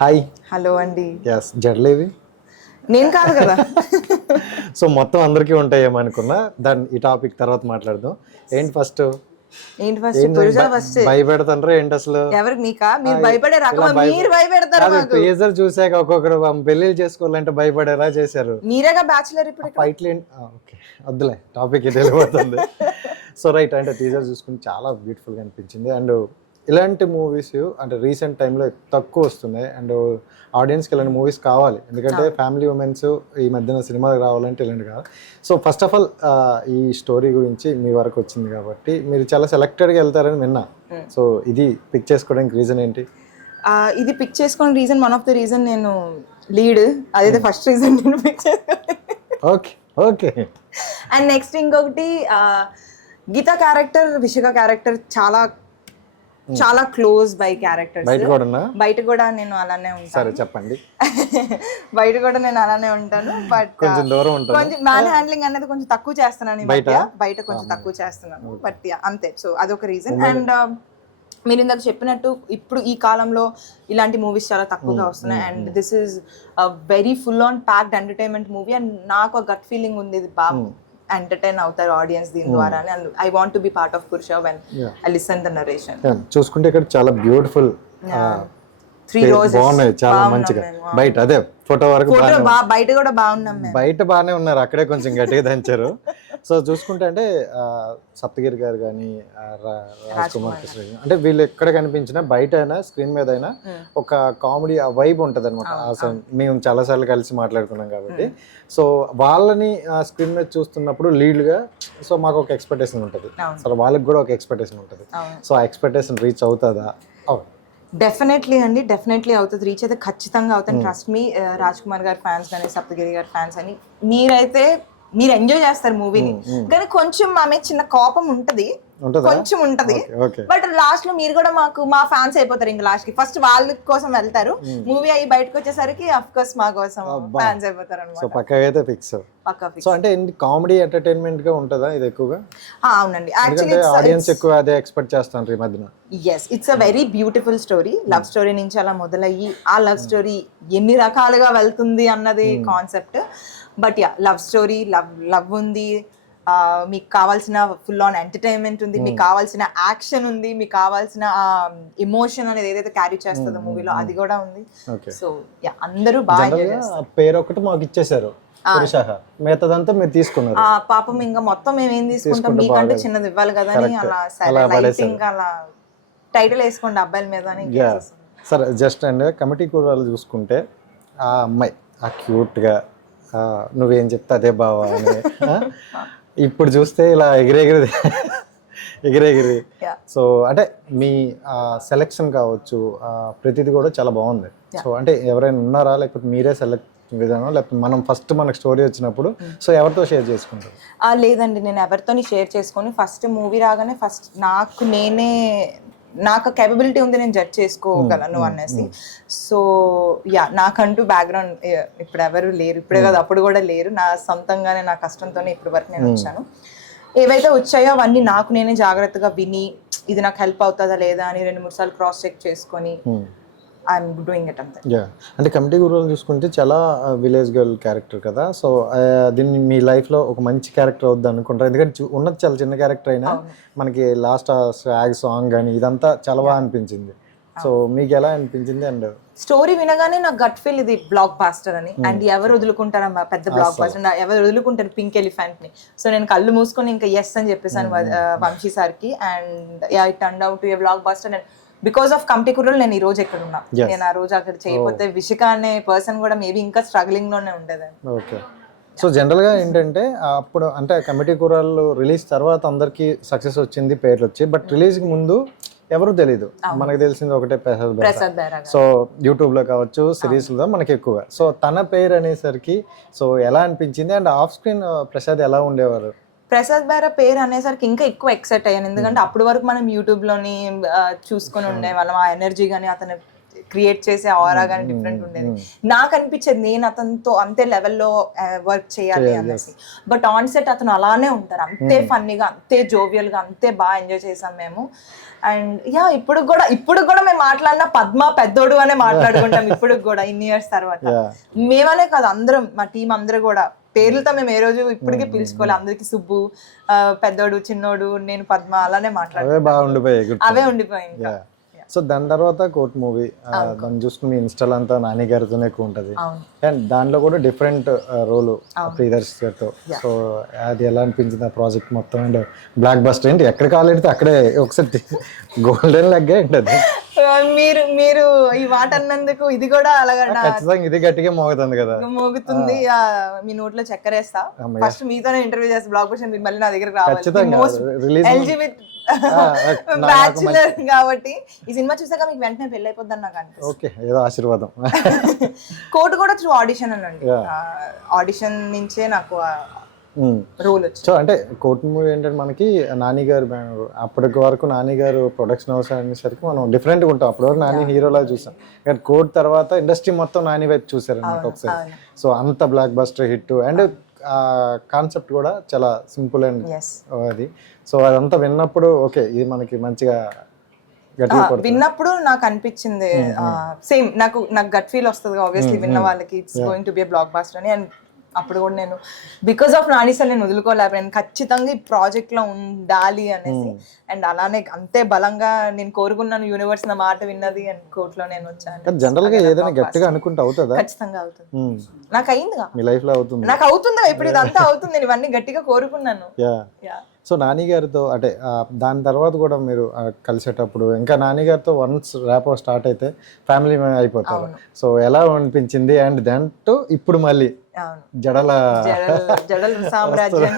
Hi. Hello అండి. Yes జడలేవి. నేను కాదు కదా. సో మొత్తం అందరికీ ఉంటాయేమో అనుకున్నా. దాన్ని ఈ టాపిక్ తర్వాత మాట్లాడదాం. ఏంటి ఫస్ట్ భయపెడతారా ఏంటి అసలు? ఎవరికి నీకా? మీరు భయపడే రకమా? మీరు భయపెడతారు మాకు. టీజర్ చూసాక ఒక్కొక్కరు పెళ్లి చేసుకోవాలంటే భయపడేలా చేశారు. మీరేగా బ్యాచులర్ ఇప్పుడు. ఫైట్లు ఓకే వద్దులే, టాపిక్ ఇది వెళ్ళిపోతుంది. సో రైట్, అంటే టీజర్ చూసుకుని చాలా బ్యూటిఫుల్గా అనిపించింది. అండ్ ఇలాంటి మూవీస్ అంటే రీసెంట్ టైంలో తక్కువ వస్తున్నాయి. అండ్ ఆడియన్స్కి ఇలాంటి మూవీస్ కావాలి, ఎందుకంటే ఫ్యామిలీ ఉమెన్స్ ఈ మధ్యన సినిమాకి రావాలంటే ఇలాంటి కావాలి. సో ఫస్ట్ ఆఫ్ ఆల్ ఈ స్టోరీ గురించి మీ వరకు వచ్చింది కాబట్టి మీరు చాలా సెలెక్టెడ్గా వెళ్తారని విన్నా. సో ఇది పిక్ చేసుకోవడానికి రీజన్ ఏంటి? ఇది పిక్ చేసుకున్న reason, one of the reason నేను లీడ్, అదైతే ఫస్ట్ రీజన్ నేను పిక్ చేసుకోవాలి. Okay okay. అండ్ నెక్స్ట్ ఇంకొకటి గీత క్యారెక్టర్, విషిక క్యారెక్టర్ చాలా చాలా క్లోజ్ బై క్యారెక్టర్స్. బయట కూడా నేను అలానే ఉంటాను. సరే చెప్పండి. బయట కూడా నేను అలానే ఉంటాను, బట్ కొంచెం మ్యాన్ హ్యాండ్లింగ్ అనేది కొంచెం తక్కువ చేస్తున్నాను. బయట కొంచెం తక్కువ చేస్తున్నాను, బట్ అంతే. సో అదొక రీజన్. అండ్ మీరు ఇందాక చెప్పినట్టు ఇప్పుడు ఈ కాలంలో ఇలాంటి మూవీస్ చాలా తక్కువగా వస్తున్నాయి. And this is very full on packed entertainment movie. And నాకు గట్ ఫీలింగ్ ఉంది, ఇది బాగా ఎంటర్టైన్ అవుతారు ఆడియన్స్ దీని ద్వారా. I want to be part of కుర్షా when I listen the narration. చూసుకుంటే ఇక్కడ చాలా బ్యూటిఫుల్ 3 రోజెస్ బాగున్నాయి, చాలా మంచిగా. బయట అదే ఫోటో వరకు బయట కూడా బాగున్నాం, బయట బాగానే ఉన్నారు, అక్కడే కొంచెం గట్టిగా దంచారు. సో చూసుకుంటే అంటే సప్తగిరి గారు కానీ రాజ్ కుమార్ కృష్ణ అంటే వీళ్ళు ఎక్కడ కనిపించినా బయట అయినా స్క్రీన్ మీద అయినా ఒక కామెడీ ఆ వైబ్ ఉంటుంది అనమాట. మేము చాలాసార్లు కలిసి మాట్లాడుకున్నాం కాబట్టి సో వాళ్ళని స్క్రీన్ మీద చూస్తున్నప్పుడు లీడ్గా సో మాకు ఒక ఎక్స్పెక్టేషన్ ఉంటుంది, సో వాళ్ళకి కూడా ఒక ఎక్స్పెక్టేషన్ ఉంటుంది. సో ఆ ఎక్స్పెక్టేషన్ రీచ్ అవుతుందా? డెఫినెట్లీ అండి, డెఫినెట్లీ అవుతుంది. రీచ్ అయితే ఖచ్చితంగా అవుతుంది. Trust me. రాజ్ కుమార్ గారి ఫ్యాన్స్ కానీ సప్తగిరి గారి ఫ్యాన్స్ అని మీరు ఎంజాయ్ చేస్తారు మూవీని. కానీ కొంచెం ఆమె చిన్న కోపం ఉంటది, కొంచెం ఉంటది, బట్ లాస్ట్ లో మీరు కూడా మా ఫ్యాన్స్ అయిపోతారు. ఇంకా లాస్ట్ కి ఫస్ట్ వాళ్ళ కోసం వెళ్తారు, మూవీ అయ్యి బయటకు వచ్చేసరికి అఫ్ కోర్స్ మా కోసం ఫ్యాన్స్ అయిపోతారు అన్నమాట. పక్కా ఫిక్స్. సో అంటే కామెడీ ఎంటర్టైన్మెంట్ గా ఉంటుందా ఇది ఎక్కువగా? అవునండి, యాక్చువల్లీ ఆడియన్స్ ఎక్కువ అదే ఎక్స్పెక్ట్ చేస్తాను ఈ మధ్యన. Yes, it's a very beautiful story. Love story నుంచి అలా మొదలయ్యి ఆ లవ్ స్టోరీ ఎన్ని రకాలుగా వెళ్తుంది అన్నది concept. But yeah, love story, love ఉంది, మీకు కావాల్సిన ఫుల్ ఆన్ ఎంటర్టైన్మెంట్ ఉంది, మీకు కావాల్సిన యాక్షన్ ఉంది, మీకు కావాల్సిన ఎమోషన్ అనేది ఏదైతే క్యారీ చేస్తుందో మూవీలో అది కూడా ఉంది. సో యా, అందరూ బాగా ఎంజాయ్ చేస్తారు. పేరు ఒకటి మాకు ఇచ్చేసారు, మిగతాదంతా మీరు తీసుకున్నారు. పాపం ఇంకా మొత్తం మేము ఏం తీసుకుంటాం, మీకంటే చిన్నది ఇవ్వాలి కదా అని అలా లైటింగ్ అలా టైటిల్ వేసుకోండి అబ్బాయిల మీద అని. సరే, జస్ట్ అండ్ కమిటీ కూరలు చూసుకుంటే ఆ అమ్మాయి ఆ క్యూట్గా నువ్వేం చెప్తే అదే బావా అని ఇప్పుడు చూస్తే ఇలా ఎగిరెగిరి. సో అంటే మీ సెలెక్షన్ కావచ్చు ప్రతిదీ కూడా చాలా బాగుంది. సో అంటే ఎవరైనా ఉన్నారా, లేకపోతే మీరే సెలెక్ట్ విధానం, లేకపోతే మనం ఫస్ట్ మనకు స్టోరీ వచ్చినప్పుడు సో ఎవరితో షేర్ చేసుకుంటారు? లేదండి, నేను ఎవరితో షేర్ చేసుకొని ఫస్ట్ మూవీ రాగానే ఫస్ట్ నాకు కేపబిలిటీ ఉంది, నేను జడ్జ్ చేసుకోగలను అనేసి. సో యా, నాకంటూ బ్యాక్గ్రౌండ్ ఇప్పుడు ఎవరు లేరు, ఇప్పుడే కాదు అప్పుడు కూడా లేరు. నా సొంతంగానే నా కష్టంతోనే ఇప్పటి వరకు నేను వచ్చాను. ఏవైతే వచ్చాయో అవన్నీ నాకు నేనే జాగ్రత్తగా విని ఇది నాకు హెల్ప్ అవుతుందా లేదా అని 2-3 సార్లు క్రాస్ చెక్ చేసుకొని ఐఎమ్ డూయింగ్ ఇట్ అంతే. అంటే కమిటీ గురువులు చూసుకుంటే చాలా విలేజ్ గర్ల్ క్యారెక్టర్ కదా. సో దీన్ని మీ లైఫ్లో ఒక మంచి క్యారెక్టర్ అవుద్ది అనుకుంటారు, ఎందుకంటే ఉన్నది చాలా చిన్న క్యారెక్టర్ అయినా మనకి లాస్ట్ స్వాగ్ సాంగ్ కానీ ఇదంతా చాలా బాగా అనిపించింది. సో మీకు ఎలా అనిపించింది? అండ్ స్టోరీ వినగానే నాకు గట్ ఫీల్ ఇది బ్లాక్ బాస్టర్ అని. అండ్ ఎవరు వదులుకుంటారమ్మా పెద్ద బ్లాక్ బాస్టర్, ఎవరు వదులుకుంటారు పింక్ ఎలిఫెంట్ ని. సో నేను కళ్ళు మూసుకొని ఇంకా ఎస్ అని చెప్పేసాను వంశీ సార్కి. And it turned out to a blockbuster. And because of committee కుర్రలు నేను ఈ రోజు ఎక్కడ ఉన్నా. నేను ఆ రోజు అక్కడ చేయకపోతే విషిక అనే పర్సన్ కూడా మేబీ ఇంకా స్ట్రగ్లింగ్ లోనే ఉండేదాన్ని. ఓకే. సో జనరల్గా ఏంటంటే అప్పుడు అంటే కమిటీ కుర్రాళ్ళు రిలీజ్ తర్వాత అందరికి సక్సెస్ వచ్చింది, పేర్లు వచ్చి, బట్ రిలీజ్కి ముందు ఎవరు తెలీదు. మనకు తెలిసింది ఒకటే ప్రసాద్ బెహ్రా. సో యూట్యూబ్లో కావచ్చు, సిరీస్లో మనకి ఎక్కువ. సో తన పేరు అనేసరికి సో ఎలా అనిపించింది? అండ్ ఆఫ్ స్క్రీన్ ప్రసాద్ ఎలా ఉండేవారు? ప్రసాద్ బెహ్రా పేరు అనేసరికి ఇంకా ఎక్కువ ఎక్సైట్ అయ్యాను, ఎందుకంటే అప్పటి వరకు మనం యూట్యూబ్లోని చూసుకొని ఉండేవాళ్ళం. ఆ ఎనర్జీ కానీ అతని క్రియేట్ చేసే ఆరా కానీ డిఫరెంట్ ఉండేది. నాకు అనిపించేది నేను అతనితో అంతే లెవెల్లో వర్క్ చేయాలి అనేసి. బట్ ఆన్ సెట్ అతను అలానే ఉంటారు, అంతే ఫన్నీగా, అంతే జోవియల్గా, అంతే బాగా ఎంజాయ్ చేసాం మేము. అండ్ యా ఇప్పుడు కూడా మేము మాట్లాడిన పద్మ పెద్దోడు అనే మాట్లాడుకుంటాం ఇప్పుడు కూడా ఇన్ని ఇయర్స్ తర్వాత. మేమనే కాదు, అందరం మా టీం అందరూ కూడా పేర్లతో మేము ఏ రోజు ఇప్పటికీ పిలుచుకోవాలి. అందరికి సుబ్బు, పెద్దోడు, చిన్నోడు, నేను పద్మ అలానే మాట్లాడుతున్నాం, అవే ఉండిపోయాయి. సో దాని తర్వాత కోర్ట్ మూవీ, దాన్ని చూసుకుని మీ ఇన్స్టాల్ అంతా నాని గారితోనే ఎక్కువ ఉంటుంది. అండ్ దాంట్లో కూడా డిఫరెంట్ రోల్ ప్రియదర్శి గారితో. సో అది ఎలా అనిపించింది ఆ ప్రాజెక్ట్ మొత్తం? అండ్ బ్లాక్ బస్టర్ ఏంటి, ఎక్కడ కాలేడితే అక్కడే ఒకసారి గోల్డెన్ లెగ్గా ఉంటుంది. మీరు ఈ మాట అన్నందుకు ఇది కూడా అలాగే ఖచ్చితంగా ఇది గట్టిగా మోగుతుంది కదా, మోగుతుంది. మీ నోట్లో చక్కెర వేస్తా. ఫస్ట్ మీతోనే ఇంటర్వ్యూ చేస్తా బ్లాక్ బస్టర్, మీరు మళ్ళీ నా దగ్గరకు రావాలి. ఎల్జీబీటీ బ్యాచులర్ కాబట్టి ఈ సినిమా చూసాక మీకు వెంటనే పెళ్లి అయిపోద్దని నాకు అనిపిస్తుంది. ఓకే, ఏదో ఆశీర్వాదం. కోర్టు కూడా త్రూ ఆడిషన్ అనండి, ఆడిషన్ నుంచే నాకు రోల్ వచ్చింది. సో అంటే కోర్టు మూవీ ఏంటంటే మనకి నాని గారు అప్పటి వరకు నాని గారు ప్రొడక్షన్ హౌస్ అనేసరికి మనం డిఫరెంట్గా ఉంటాం. అప్పటి వరకు నాని హీరోలా చూసాం, కానీ కోర్టు తర్వాత ఇండస్ట్రీ మొత్తం నాని వైపు చూసారు అన్నమాట ఒకసారి. సో అంత block buster hit and concept కూడా చాలా సింపుల్ అండ్ అది. సో అదంతా విన్నప్పుడు ఓకే ఇది మనకి మంచిగా విన్నప్పుడు నాకు అనిపించింది సేమ్, నాకు గట్ ఫీల్ వస్తుంది ఆబ్వియస్లీ విన్న వాళ్ళకి it's going to be a block buster అని. అండ్ అప్పుడు కూడా నేను బికాస్ ఆఫ్ నాని సార్ నేను వదులుకోలేకపోయాను, ఖచ్చితంగా ఈ ప్రాజెక్ట్ లో ఉండాలి అనేసి. అండ్ అలానే అంతే బలంగా నేను కోరుకున్నాను, యూనివర్స్ నా మాట విన్నది అండ్ కోర్టులో నేను వచ్చాను. జనరల్ గా ఏదైనా గట్టిగా అనుకుంటే అవుతుందా? ఖచ్చితంగా అవుతుంది, నాకు అయిందిగా, మీ లైఫ్ లో అవుతుంది, నాకు అవుతుందిగా, ఇప్పుడు ఇదంతా అవుతుంది, నేను ఇవన్నీ గట్టిగా కోరుకున్నాను. సో నాని గారితో అంటే దాని తర్వాత కూడా మీరు కలిసేటప్పుడు ఇంకా నాని గారితో వన్స్ ర్యాపో స్టార్ట్ అయితే ఫ్యామిలీ అయిపోతారు. సో ఎలా అనిపించింది? అండ్ దెన్ టు ఇప్పుడు మళ్ళీ జడల సామ్రాజ్యం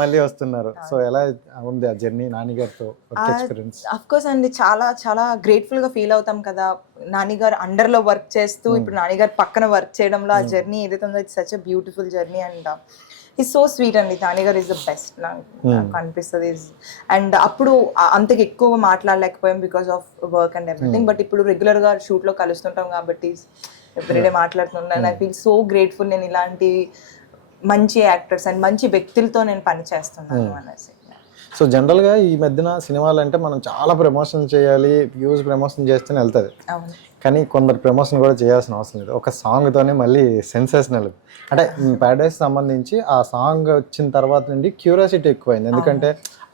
మళ్ళీ వస్తున్నారు. సో ఎలా ఉంది ఆ జర్నీ నాని గారితో ఎక్స్పీరియన్స్? అఫ్ కోర్స్ అండి, చాలా చాలా గ్రేట్ఫుల్ గా ఫీల్ అవుతాం కదా, నాని గారు అండర్ లో వర్క్ చేస్తూ ఇప్పుడు నాని గారు పక్కన వర్క్ చేయడంలో. ఆ జర్నీ ఏదైతే ఉందో it's such a beautiful journey and is so sweet అండి. నాని గారు ఈజ్ ద బెస్ట్ నాకు అనిపిస్తుంది. అండ్ అప్పుడు అంతకు ఎక్కువ మాట్లాడలేకపోయాం because of work and everything. But ఇప్పుడు రెగ్యులర్ గా షూట్ లో కలుస్తుంటాం కాబట్టి ఎవ్రీడే మాట్లాడుతున్నాను. ఐ ఫీల్ సో గ్రేట్ఫుల్, నేను ఇలాంటి మంచి యాక్టర్స్ అండ్ మంచి వ్యక్తులతో నేను పని చేస్తున్నాను అనేసి. సో జనరల్గా ఈ మధ్యన సినిమాలు అంటే మనం చాలా ప్రమోషన్ చేయాలి, వ్యూస్ ప్రమోషన్ చేస్తేనే వెళ్తుంది. కానీ కొందరు ప్రమోషన్ కూడా చేయాల్సిన అవసరం లేదు, ఒక సాంగ్తోనే మళ్ళీ సెన్సేషనల్. అంటే ప్యారడైస్ సంబంధించి ఆ సాంగ్ వచ్చిన తర్వాత నుండి క్యూరియాసిటీ ఎక్కువైంది, ఎందుకంటే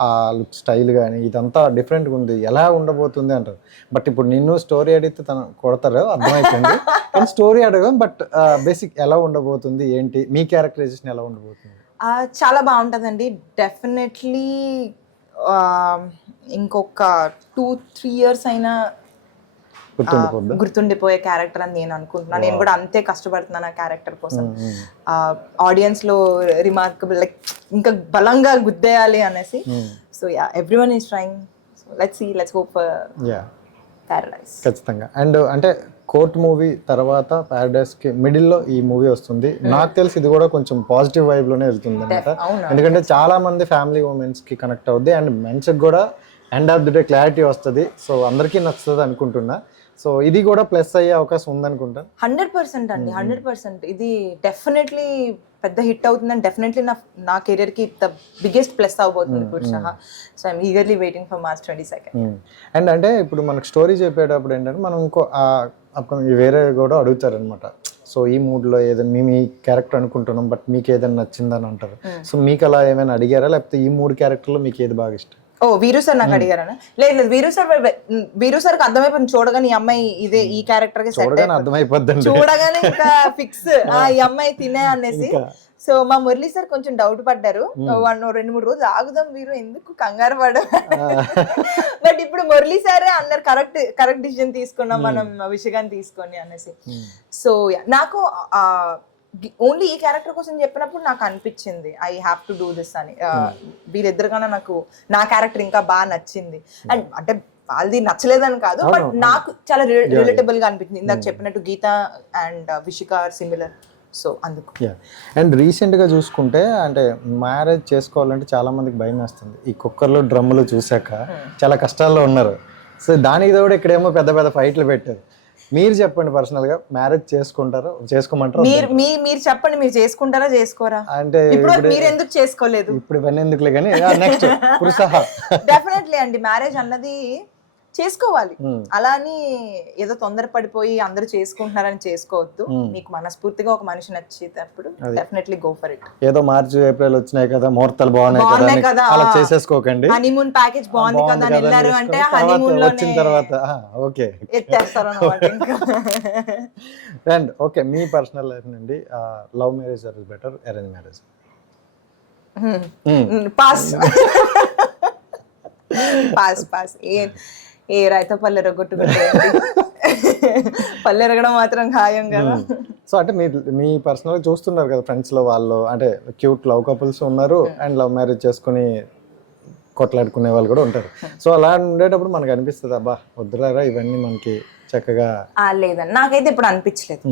ఆ లుక్ స్టైల్ కానీ ఇదంతా డిఫరెంట్గా ఉంది, ఎలా ఉండబోతుంది అంటారు. బట్ ఇప్పుడు నిన్ను స్టోరీ అడిగితే తను కొడతారు అర్థమైపోయింది, కానీ స్టోరీ అడగం. బట్ బేసిక్ ఎలా ఉండబోతుంది, ఏంటి మీ క్యారెక్టరైజేషన్ ఎలా ఉండబోతుంది? చాలా బాగుంటుందండి డెఫినెట్లీ. ఇంకొక 2-3 years అయినా గుర్తుండిపోయే క్యారెక్టర్ అని నేను అనుకుంటున్నాను. నేను కూడా అంతే కష్టపడుతున్నాను ఆ క్యారెక్టర్ కోసం. ఆడియన్స్ లో రిమార్కబుల్, లైక్ ఇంకా బలంగా గుద్దేయాలి అనేసి. So yeah, everyone is trying. So let's hope for Paradise. ఖచ్చితంగా. అండ్ అంటే కోర్ట్ మూవీ తర్వాత ప్యారడైస్ కి మిడిల్ లో ఈ మూవీ వస్తుంది. నాకు తెలిసి ఇది కూడా కొంచెం పాజిటివ్ వైబ్ లోనే వెళ్తుంది అనమాట, ఎందుకంటే చాలా మంది ఫ్యామిలీ ఉమెన్స్ కి కనెక్ట్ అవుద్ది అండ్ మెన్స్ కి కూడా end of the day clarity వస్తుంది. సో అందరికీ నచ్చుతుంది అనుకుంటున్నా. సో ఇది కూడా ప్లస్ అయ్యే అవకాశం ఉందనుకుంటా. 100% అండి, 100%. ఇది డెఫినెట్లీ పెద్ద హిట్ అవుతుందని డెఫినెట్లీ నా కెరియర్ కి ద బిగ్గెస్ట్ ప్లస్ అవబోతుంది పురుష. So I'm eagerly waiting for March 22. And అంటే ఇప్పుడు మనకు స్టోరీ చెప్పేటప్పుడు ఏంటంటే మనం ఇంకో వేరే కూడా అడుగుతారు అనమాట. సో ఈ మూడ్లో ఏదైనా మేము ఈ క్యారెక్టర్ అనుకుంటున్నాం, బట్ మీకు ఏదైనా నచ్చిందని అంటారు. సో మీకు అలా ఏమైనా అడిగారా, లేకపోతే ఈ 3 క్యారెక్టర్లో మీకు ఏది బాగా ఇష్టం? ఓ వీరు సార్ నాకు అడిగారా? లేదు, వీరు సార్కి అర్థమైపోయింది చూడగానే ఈ అమ్మాయి ఇదే ఈ క్యారెక్టర్ కి అర్థమైపోద్ది, చూడగానే ఇంకా ఫిక్స్ ఈ అమ్మాయి తినే అనేసి. సో మా మురళీ సార్ కొంచెం డౌట్ పడ్డారు, 2-3 రోజులు ఆగుదాం వీరు, ఎందుకు కంగారు పడ. బట్ ఇప్పుడు మురళీ సారే అన్నారు కరెక్ట్ డిసిజన్ తీసుకున్నాం మనం విషయాన్ని తీసుకొని అనేసి. సో నాకు ఓన్లీ ఈ క్యారెక్టర్ కోసం చెప్పినప్పుడు నాకు అనిపించింది I have to do this అని. వీరిద్దరుగానే నాకు నా క్యారెక్టర్ ఇంకా బాగా నచ్చింది. అండ్ అంటే వాళ్ళది నచ్చలేదని కాదు, బట్ నాకు చాలా రిలేటబుల్ గా అనిపించింది. ఇందాక చెప్పినట్టు గీత అండ్ విషిక సిమిలర్. సో అందుకు. అండ్ రీసెంట్గా చూసుకుంటే అంటే మ్యారేజ్ చేసుకోవాలంటే చాలా మందికి భయం వేస్తుంది, ఈ కుక్కర్లు డ్రమ్ములు చూసాక చాలా కష్టాల్లో ఉన్నారు. సో దానికి కూడా ఇక్కడేమో పెద్ద పెద్ద ఫైట్లు పెట్టారు. మీరు చెప్పండి పర్సనల్ గా మ్యారేజ్ చేసుకుంటారా చేసుకోమంటారా మీరు చెప్పండి, మీరు చేసుకుంటారా చేసుకోరా? అంటే ఇప్పుడు మీరు ఎందుకు చేసుకోలేదు? ఇప్పుడు ఇవన్నీ ఎందుకులే కానీ నెక్స్ట్ పురుష డెఫినెట్లీ అండి, మ్యారేజ్ అన్నది చేసుకోవాలి. అలా అని ఏదో తొందరపడిపోయి అందరూ చేసుకుంటున్నారని చేసుకోవద్దు. మీకు మనస్ఫూర్తిగా ఒక మనిషి నచ్చేటప్పుడు డెఫినెట్లీ గో ఫర్ ఇట్. ఏదో మార్చి ఏప్రిల్ వచ్చినాయి కదా, ముహూర్తాలు బాగున్నాయి కదా అలా చేసేసుకోకండి. హనీమూన్ ప్యాకేజ్ బాగుంది కదా అని వెళ్ళారు అంటే హనీమూన్ లో వచ్చిన తర్వాత ఓకే ఎత్తేస్తారు అన్నమాట. అండ్ ఓకే, మీ పర్సనల్ లైఫ్ నుండి love marriage or better, arrange marriage? Pass pass pass. ఏ రైత పల్లె ఎరగొట్టుకుంటే పల్లె ఎరగడం మాత్రం ఖాయం కదా. సో అంటే మీ పర్సనల్ గా చూస్తున్నారు కదా, ఫ్రెండ్స్ లో వాళ్ళు అంటే క్యూట్ లవ్ కపుల్స్ ఉన్నారు అండ్ లవ్ మ్యారేజ్ చేసుకుని కొట్లాడుకునే వాళ్ళు కూడా ఉంటారు. సో అలా ఉండేటప్పుడు మనకు అనిపిస్తుంది అబ్బా వద్దురారా ఇవన్నీ మనకి చక్కగా. లేదండి, నాకైతే ఇప్పుడు అనిపించలేదు.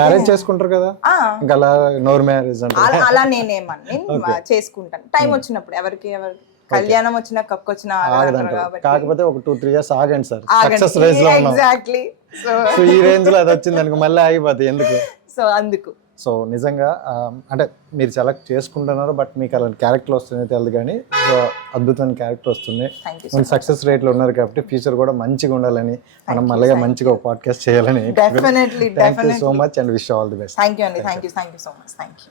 మ్యారేజ్ చేసుకుంటారు కదా ఇంకా అలా నోర్ మ్యారేజ్ అంటే అలా నేనేమని చేసుకుంటాను టైం వచ్చినప్పుడు. ఎవరికి కళ్యాణం వచ్చినా కక్కు వచ్చినా కాకపోతే ఒక 2-3 years ఆగండి సార్, సక్సెస్ రేంజ్ లో ఉన్నాం. ఎగ్జాక్ట్లీ. సో ఈ రేంజ్ లో అది వచ్చింది అనుకో మళ్ళీ ఆగిపోతుంది ఎందుకు. సో అందుకు సో నిజంగా అంటే మీరు సెలెక్ట్ చేసుకుంటున్నారు, బట్ మీకు అలాంటి క్యారెక్టర్ వస్తుంది తెలియదు కానీ అద్భుతమైన క్యారెక్టర్ వస్తుంది. సక్సెస్ రేట్ లో ఉన్నారు కాబట్టి ఫ్యూచర్ కూడా మంచిగా ఉండాలని, మనం మళ్ళీ మంచిగా ఒక పాడ్కాస్ట్ చేయాలని. Definitely thank you so much and wish all the best. Thank you అండి, thank you so much, thank you.